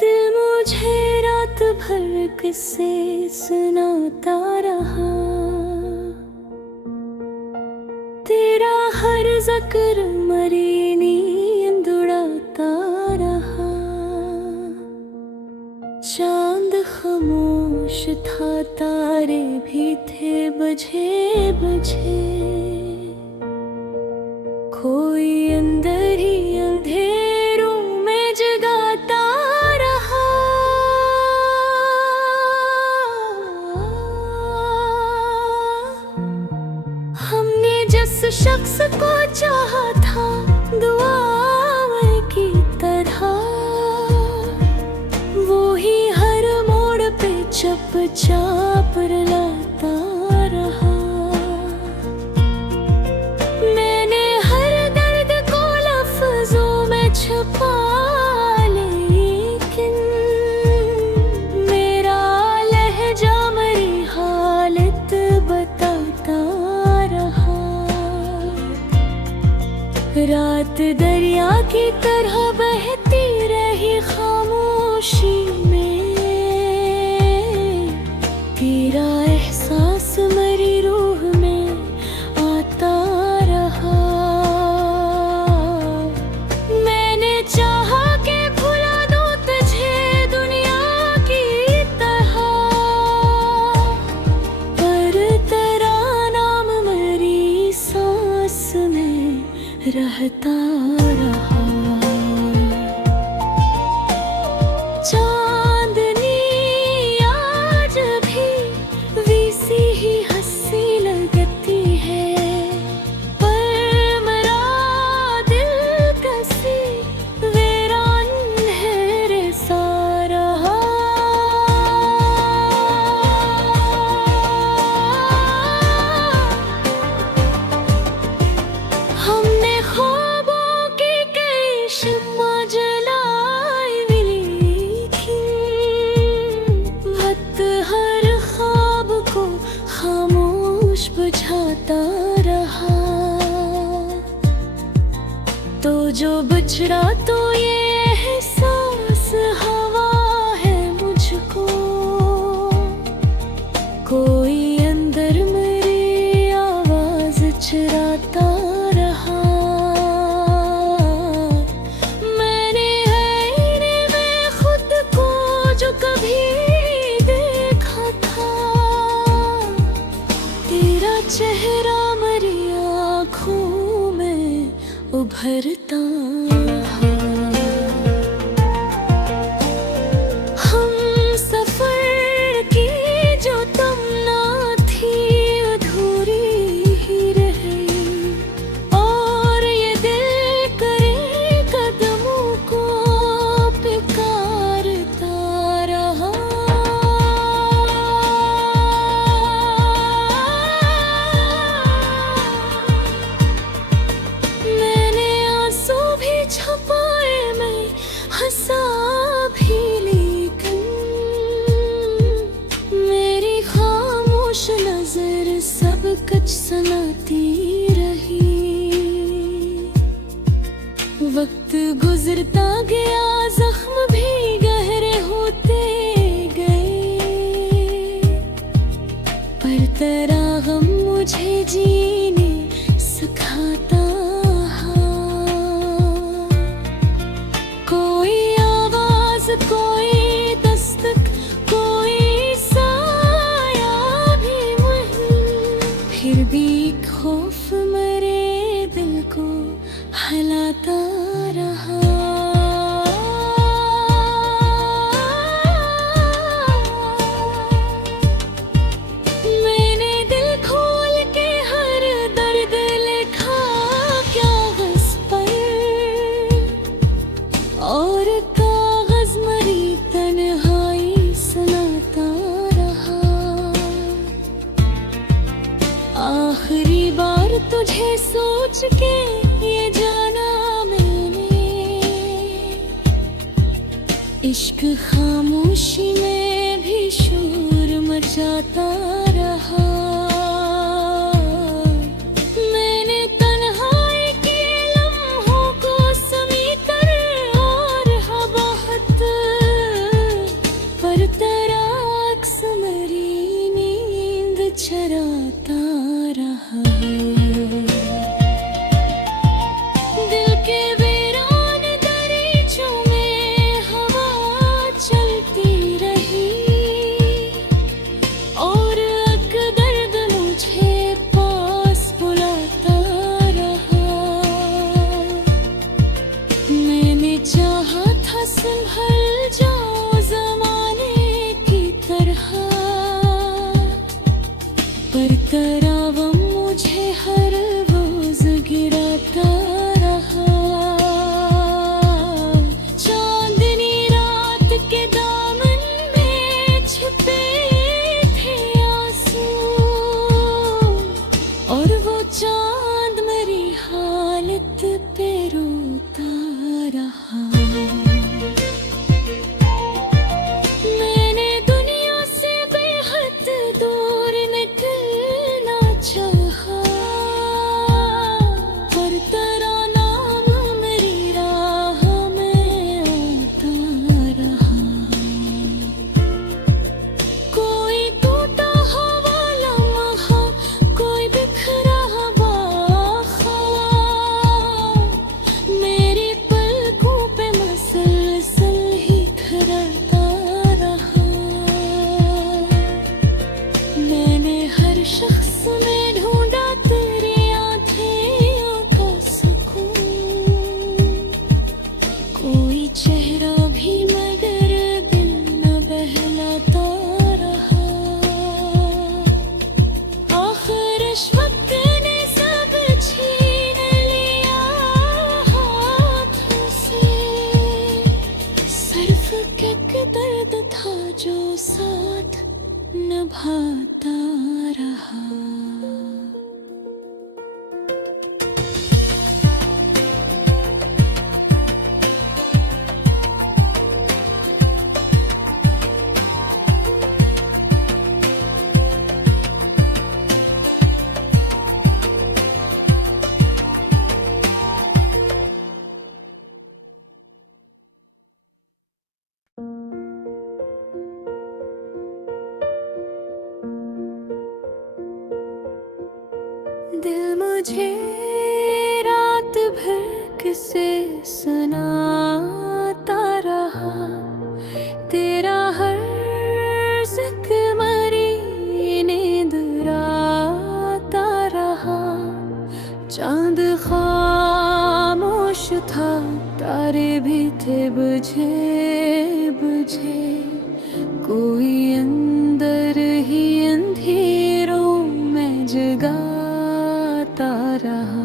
दिल मुझे रात भर किस्से सुनाता रहा, तेरा हर ज़िक्र मरी नींद उड़ाता रहा। चांद खामोश था, तारे भी थे बुझे बुझे, कोई अंदर ही अंधेरों में जगाता रहा। हमने जिस शख्स को चाहा था दुआ की तरह, वो ही हर मोड़ पे चुपचाप रुलाता रहा। मैंने हर दर्द को लफ्जों में छुपा, लेकिन मेरा लहजा मेरी हालत बताता रहा। रात दरिया की तरह बहती रही खामोशी में, तेरा एहसास मेरी रूह में आता रहा। मैंने चाहा कि भुला दूं तुझे दुनिया की तरह, पर तेरा नाम मेरी सांस में रहता रहा। चांदनी आज भी वैसी ही हंसी लगती है, पर मेरा दिल कैसी वीरान है सा रहा। हमने ख्वाबों की कई शम्मा जलाई, लेकिन वक्त हर ख्वाब को खामोश बुझाता रहा। तो जो बिछड़ा तो ये एहसास हवा है मुझको, कोई अंदर मेरी आवाज चुराता रहा। मैंने आईने में खुद को जो कभी देखा था, तेरा चेहरा मेरी आँखों में उभरता रहा। हम सफर की जो तमन्ना थी अधूरी ही रही, और ये दिल करे कदमों को पुकारता रहा। मैंने आंसू भी छुपाए, मैं हंसा भी, लेकिन मेरी खामोश नजर सब कुछ सुनाती रही। वक्त गुजरता गया, जख्म भी गहरे होते गए, पर तेरा गम मुझे जीने सिखाता। कोई आवाज, कोई दस्तक, कोई साया भी वहीं, फिर भी खौफ मेरे दिल को हिलाता रहा। मैंने दिल खोल के हर दर्द लिखा कागज पर, और कागज मरी तन्हाई सुनाता रहा। आखिरी बार तुझे सोच के ये जाना मैंने, इश्क खामोशी में भी शोर मचाता रहा। मैंने तन्हाई के लम्हों को समेटर और बहुत पर तराक समरी नींद चराता रहा। दिल के वीरान दरीचों में हवा चलती रही और अक दर्द मुझे पास बुलाता रहा। मैंने चाहा था संभल जाऊं ज़माने की तरह, पर तरावम मुझे हर रोज़ गिराता रहा। चांदनी रात के दामन में छिपे थे आंसू और वो चांद मेरी हालत पे रोता रहा। मैंने दुनिया से बेहद दूर निकलना चाहा, पर तेरा नाम मेरी राह में आता रहा। कोई टूटा हुआ लम्हा, कोई बिखरा हुआ ख्वाब मेरी पलकों पे मसलसल ही खराता रहा। मैंने हर शख्स में ढूंढा तेरी आँखों का सुकून, कोई चेहरा भी मगर दिल न बहलाता रहा। आखिर इस वक्त ने सब छीन लिया हाथों से, सिर्फ एक दर्द था जो साथ निभाता रहा। दिल मुझे रात भर किसे सुनाता रहा, तेरा हर जिक्र मरी नींद राता रहा। चांद खामोश था, तारे भी थे बुझे बुझे, कोई अंदर ही अंधेरों में जगाता रहा।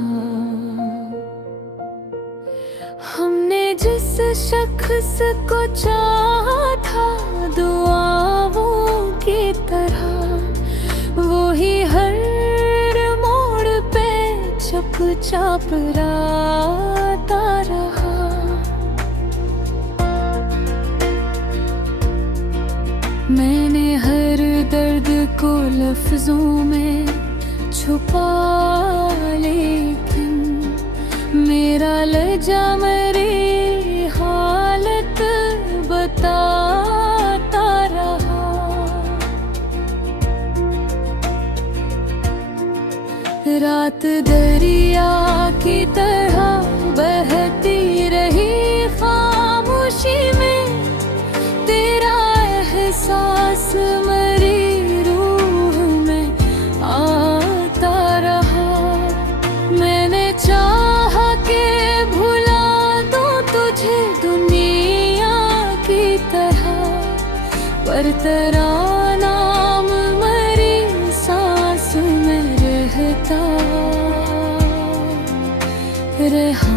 हमने जिस शख्स को चाहा था दुआओं की तरह, वो ही हर मोड़ पे चुपचाप राता रहा। मैंने हर दर्द को लफ्जों में छुपा, लेकिन मेरा लहजा मेरी हालत बताता रहा। रात दरिया की तरह बहती रही खामोशी में, तेरा एहसास मेरी रूह में आता रहा। मैंने चाहा के भुला दूं तुझे दुनिया की तरह, पर तेरा नाम मेरी सांस में रहता रहा।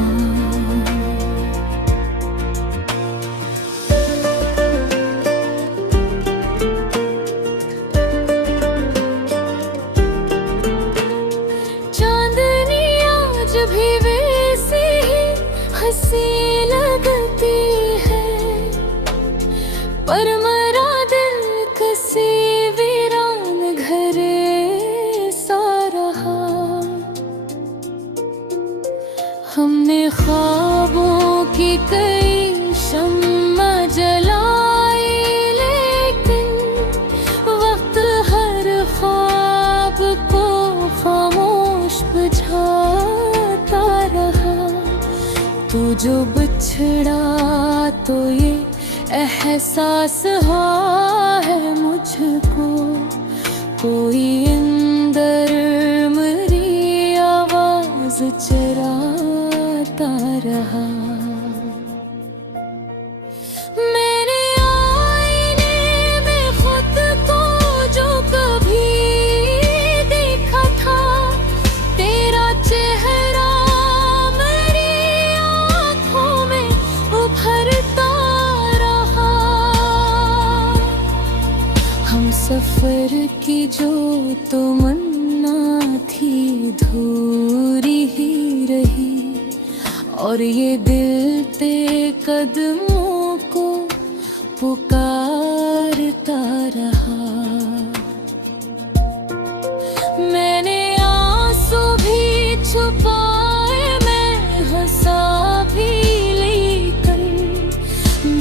हंसी लगती है, पर मेरा दिल किस तो ये एहसास हुआ है मुझको, कोई अंदर मेरी आवाज चराता रहा। मैंने आईने में खुद को जो कभी देखा था, तेरा चेहरा मेरी आँखों में उभरता रहा। हम सफर की जो तमन्ना थी धूरी ही रही, और ये दिल ते कदमों को पुकारता रहा। मैंने आंसू भी छुपाए, मैं हंसा भी, लेकिन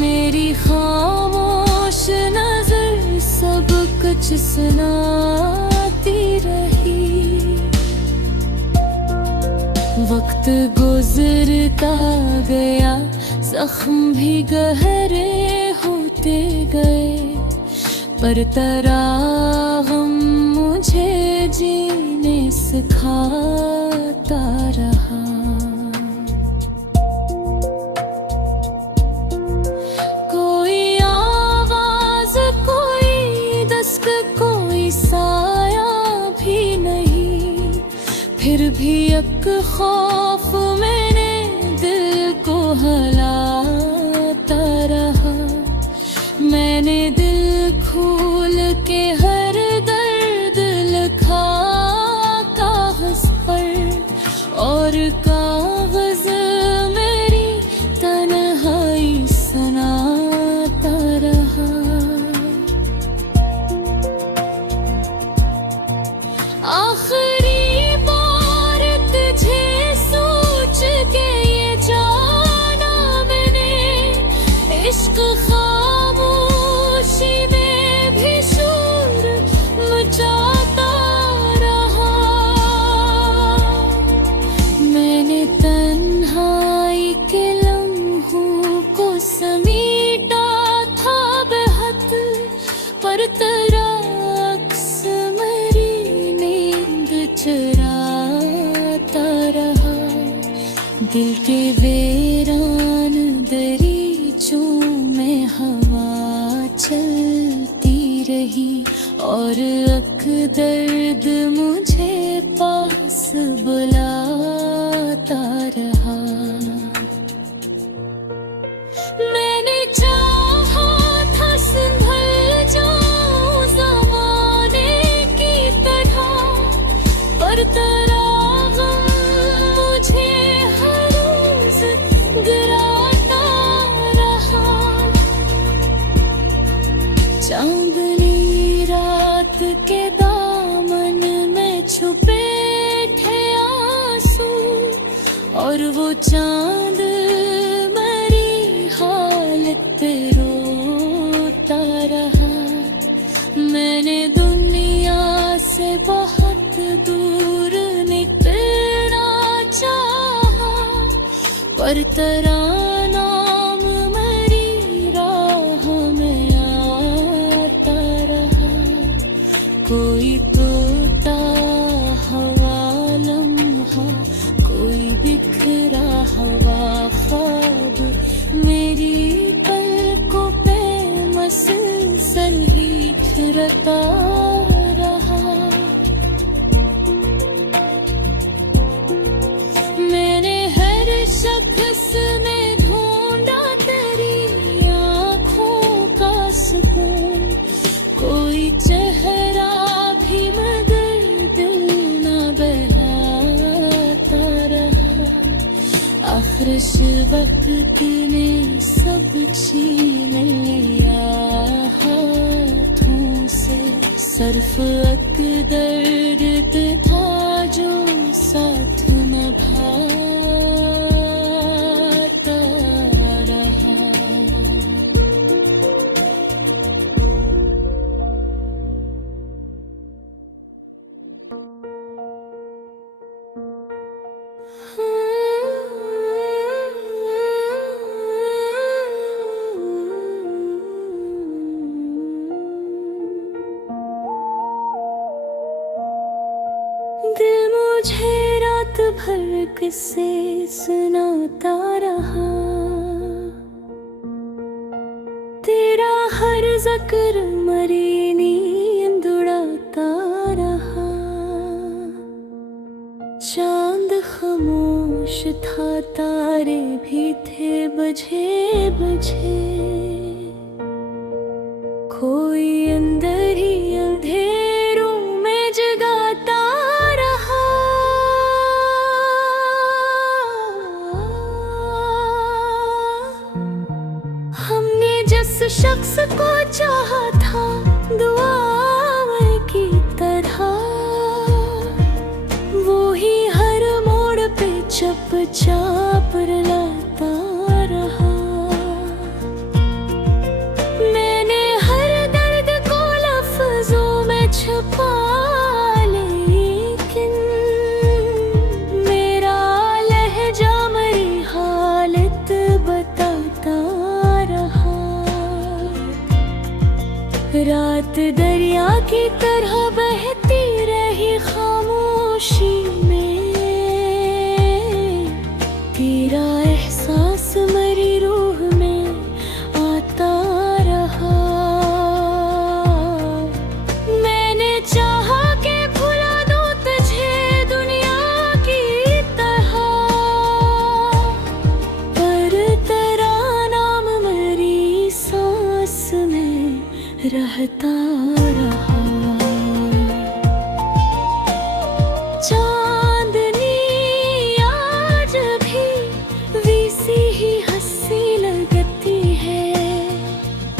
मेरी खामोश नजर सब कुछ सुनाती रही। वक्त गुजरता गया, जख्म भी गहरे होते गए, पर तरागम मुझे जीने सिखाता रहा। कोई आवाज, कोई दस्तक, कोई साया भी नहीं, फिर भी एक खौफ मैंने दिल को हिलाता रहा। मैंने दिल खोल के हर दर्द लिखा कागज पर, और कागज मेरी तन्हाई सुनाता रहा। आखिरी बार तुझे सोच के ये जाना मैंने, इश्क खामोशी में भी शोर मचाता रहा। मैंने तन्हाई के लम्हों को समेटा था बेहद, पर तेरा अक्स मेरी नींद चुराता रहा। दिल के वीरान दरीचों में हवा चलती रही, और अक दर्द मुझे पास बुलाता रहा। मैंने चाहा था संभल जाऊं ज़माने की तरह, पर तेरा गम मुझे हर रोज गिराता रहा। चांदनी रात के दामन में छुपे थे आंसू, और वो चांद मेरी हालत पे रोता रहा। मैंने दुनिया से बहुत दूर निकलना चाहा, पर तेरा नाम मेरी राह में आता रहा। कोई तोता हवा लम्हा, कोई बिखरा हवा ख्वाब, मेरी पलकों पे मसलसल बिखरता रहा। मैंने हर शख्स में ढूंढा तेरी आँखों का सुकून, कोई चेहरा भी मगर दिल न बहलाता रहा। आखिर इस वक्त ने सब छीन लिया हाथों से, सिर्फ एक दर्द था जो साथ निभाता रहा। भर किस्से सुनाता रहा। तेरा हर ज़िक्र मरी नींद उड़ाता रहा। चांद खामोश था, तारे भी थे बुझे बुझे। कोई अंदर ही अंधेरों में जगाता रहा। हमने जिस शख्स को चाहा था दुआ की तरह, वो ही हर मोड़ पे चुपचाप रुलाता रहा। मैंने हर दर्द को लफ्जों में छुपा, लेकिन मेरा लहजा मेरी हालत बताता रहा। रात दरिया की तरह बहती रही खामोशी में। तेरा एहसास मेरी रूह में आता रहा। मैंने चाहा कि भुला दूं तुझे दुनिया की तरह, पर तेरा नाम मेरी सांस में रहता रहा। चांदनी आज भी वैसी ही हंसी लगती है,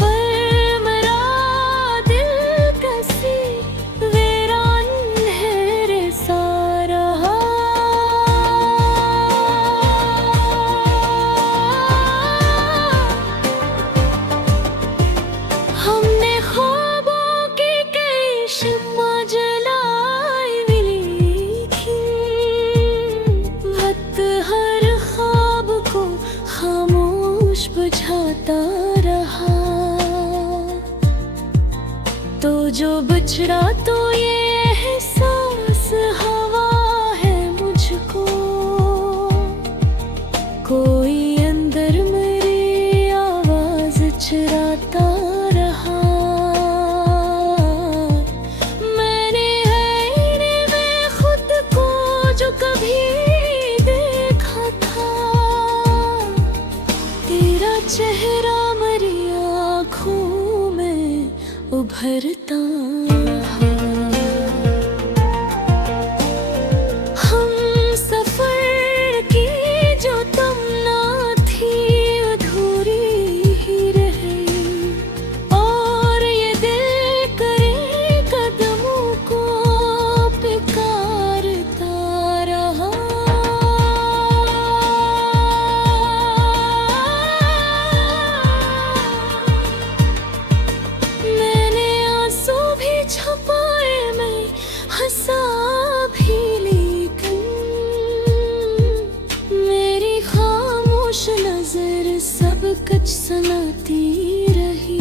पर मेरा दिल कैसी वीरान अंधेरे सा रहा। हमने ख्वाबों की कई शम्मा जलाई भी, लेकिन वक्त हर ख्वाब को खामोश बुझाता रहा। तो जो बिछड़ा तो ये एहसास हवा है मुझको। कोई अंदर मेरी आवाज चुराता रहा। मैंने आईने में खुद को जो कभी देखा था, तेरा चेहरा मेरी आँखों में उभरता रहा। हम सफर की जो तमन्ना थी अधूरी ही रही, और ये दिल करे कदमों को पुकारता रहा। मैंने आंसू भी छुपाए, मैं हंसा भी, लेकिन मेरी खामोश नजर सब कुछ सुनाती रही।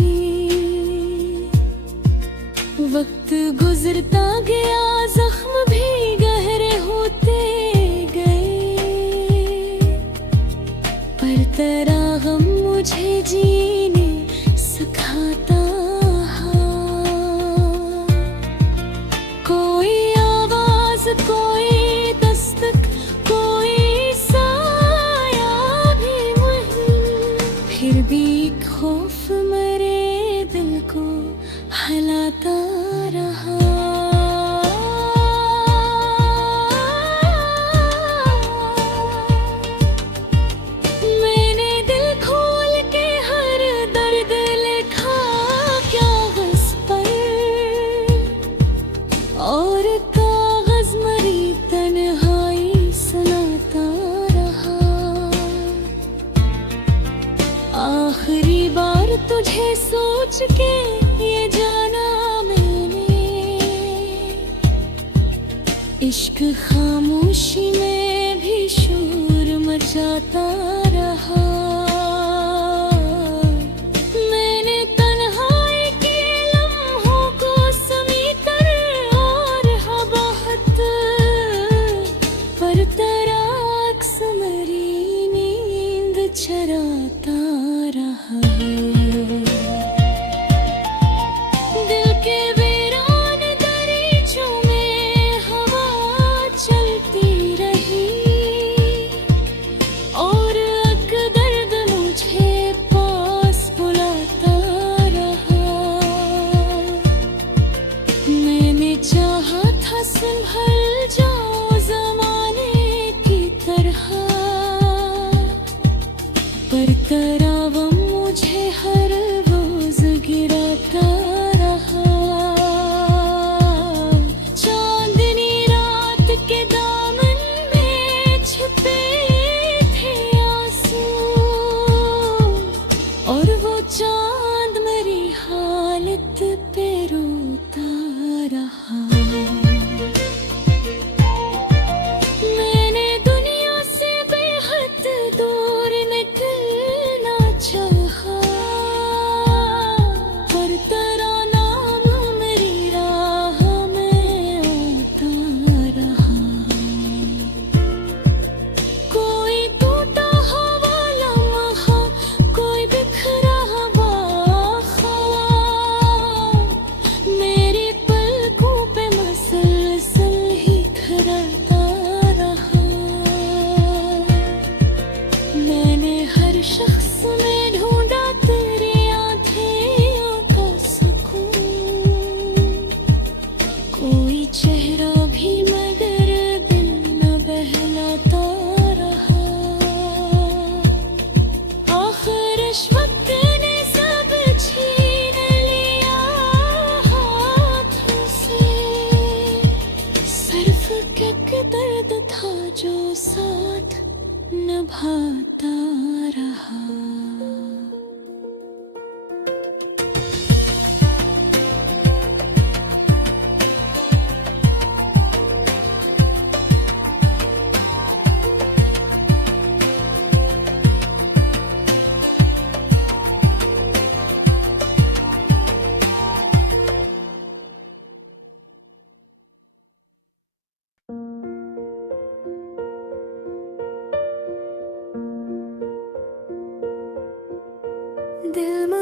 वक्त गुजरता गया, जख्म भी गहरे होते गए, पर तेरा गम मुझे जीने सिखाता। कोई आवाज, कोई दस्तक, कोई साया भी वहीं, फिर भी खौफ मेरे दिल को हिलाता रहा। मैंने दिल खोल के हर दर्द लिखा कागज पर, और कागज मरी तन्हाई सुनाता रहा। आखिरी बार तुझे सोच के ये जाना मैंने, इश्क खामोशी में भी शोर मचाता रहा। मैंने तन्हाई के लम्हों को समेटा और हवाहत पर तेरा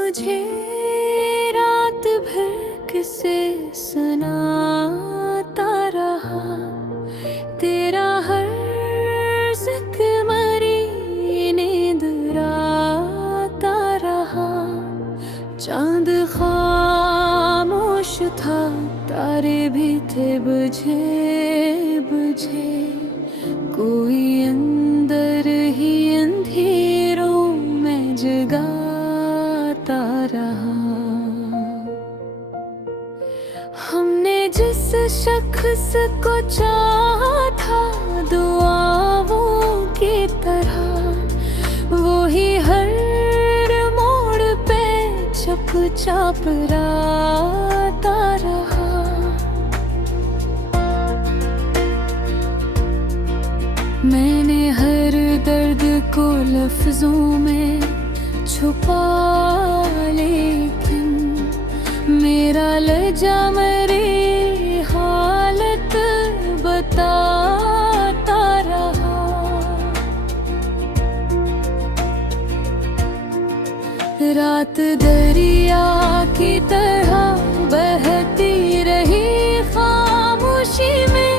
मुझे रात भर किसे सुनाता रहा, तेरा हर जिक्र मरी नींद राता रहा। चांद खामोश था, तारे भी थे बुझे बुझे, कोई अंदर ही अंधेरों में जगाता रहा। हमने जिस शख्स को चाहा था दुआओं की तरह, वो ही हर मोड़ पे चुपचाप राता रहा। मैंने हर दर्द को लफ्जों में छुपा, लेकिन मेरा लहजा मेरी हालत बताता रहा। रात दरिया की तरह बहती रही खामोशी में,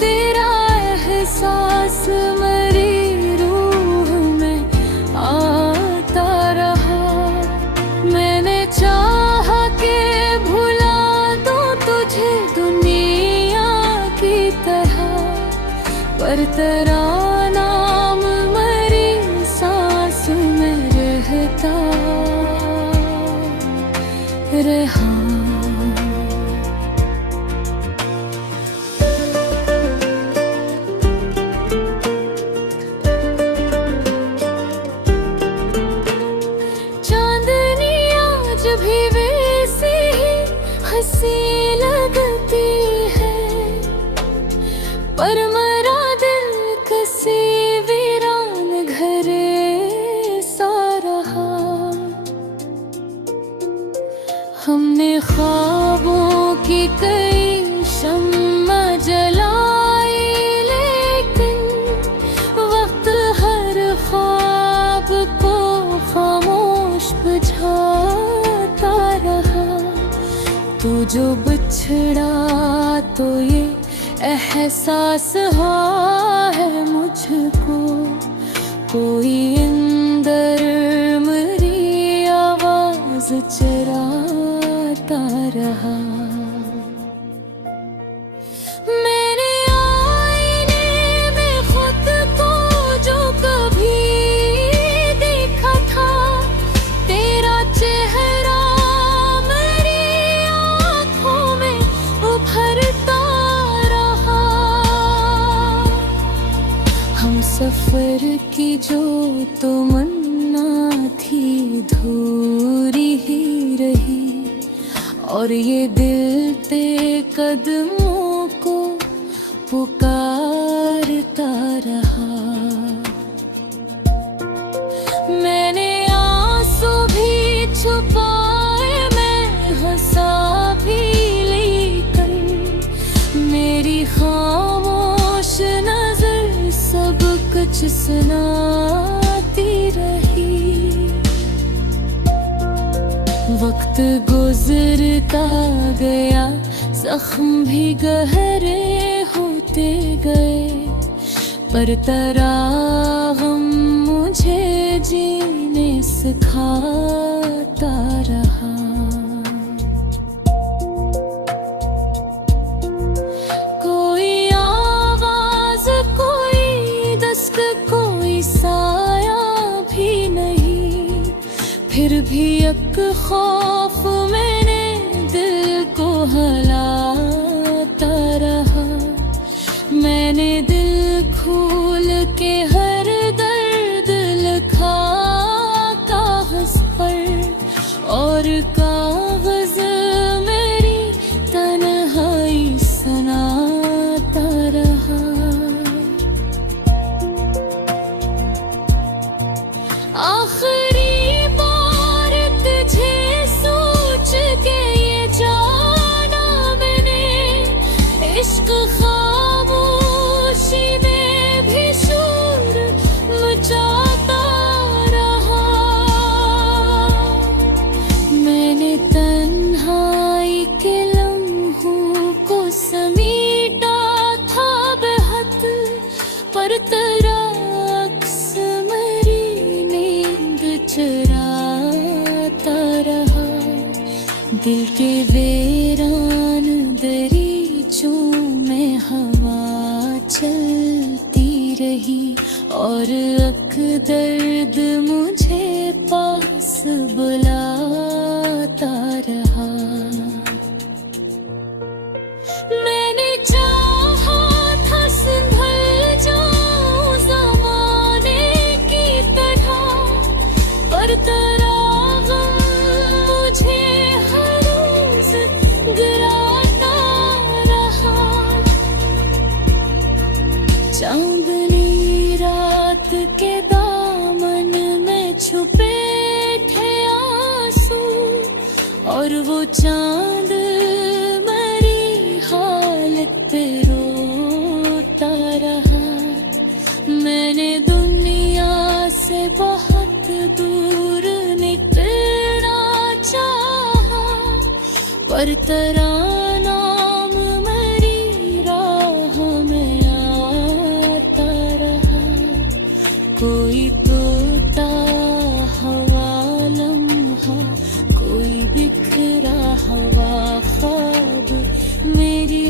तेरा एहसास मेरी रूह में आता रहा। मैंने चाहा के भुला दूं तुझे दुनिया की तरह, पर तेरा नाम मेरी सांस में रहता रहा। भी वैसे ही हंसी लगती है, पर मरा दिल किसी वीरान घर सा रहा। हमने ख्वाबों की कई शम्मा जलाई, लेकिन वक्त हर ख्वाब को खामोश बुझाता रहा। तू जो बिछड़ा तो ये एहसास हुआ है मुझको, कोई अंदर मेरी आवाज चराता रहा। मैंने आईने में खुद को जो कभी देखा था, तेरा चेहरा मेरी आँखों में उभरता रहा। हम सफर की जो तमन्ना थी धूरी ही रही, और ये दिल ते कदमों को पुकारता रहा। मैंने आंसू भी छुपाए, मैं हंसा भी, लेकिन मेरी खामोश नजर सब कुछ सुनाती रही। वक्त गुजरता गया, जख्म भी गहरे होते गए, पर तेरा गम मुझे जीने सिखाता रहा। कोई आवाज, कोई दस्तक, कोई साया भी नहीं, फिर भी एक खौफ मैंने दिल को हिलाता रहा। मैंने दिल खोल के हर दर्द लिखा कागज पर, और कागज मेरी तन्हाई सुनाता रहा। आखिरी बार तुझे सोच के ये जाना मैंने, इश्क खामोशी में भी शोर मचाता रहा। दिल के वीरान दरीचों में हवा चलती रही और अक दर्द मुझे पास बुलाता रहा। मैंने चाहा था संभल जाऊं ज़माने की तरह, पर तेरा गम मुझे हर रोज़ गिराता रहा। चांदनी रात के दामन में छुपे थे आंसू, और वो चांद मेरी हालत पे रोता रहा। मैंने दुनिया से बहुत दूर निकलना चाहा, पर तेरा नाम मेरी राह में आता रहा। कोई तोता हवा लम्हा, कोई बिखरा हवा ख्वाब, मेरी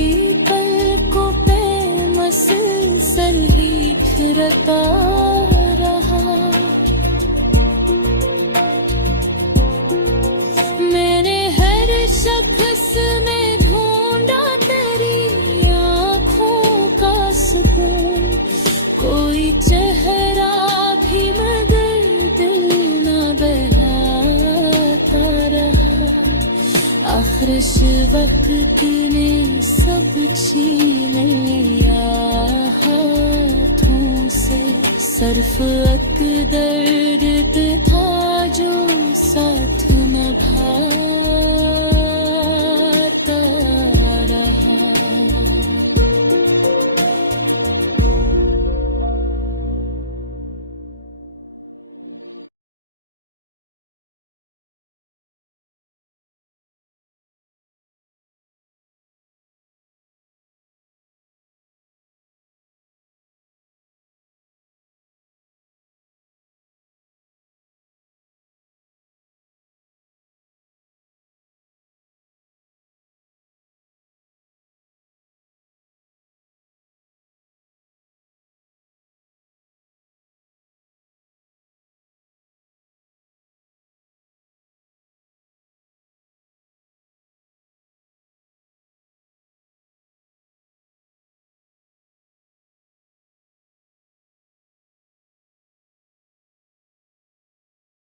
पलकों पे मसलसल बिखरता रहा। मैंने हर शख्स में ढूंढा तेरी आँखों का सुकून, कोई चेहरा भी मगर दिल न बहलाता रहा। आखिर वक्त ने सब छीन लिया हाथों से, सर्फ अक दर्द था